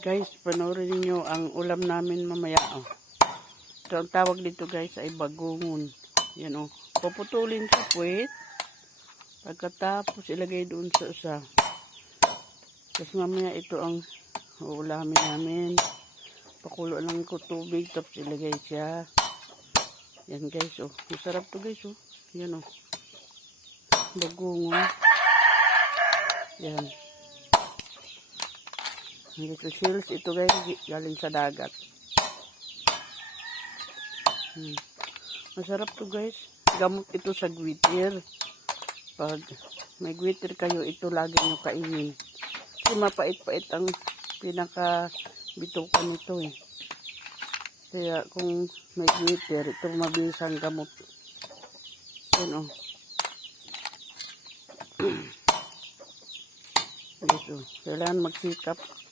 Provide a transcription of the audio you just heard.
Guys, panoorin niyo ang ulam namin mamaya. Oh. Ito ang tawag dito guys ay bagungon. Yan oh. Puputulin sa puwet. Pagkatapos ilagay doon sa isa. Tapos mamaya ito ang uulamin namin. Pakulo lang ko tubig tapos ilagay siya. Yan guys oh. Masarap to guys oh. Yan oh. Bagungon. Yan. Little shells ito guys, galing sa dagat. Masarap to guys. Gamot ito sa gwitir. Pag may gwitir kayo, ito lagi nyo kainin. Kasi mapait-pait ang pinaka-bitukan nito eh. Kaya kung may gwitir, ito mabisang gamot. Yan o. Ito. Kailangan magsikap.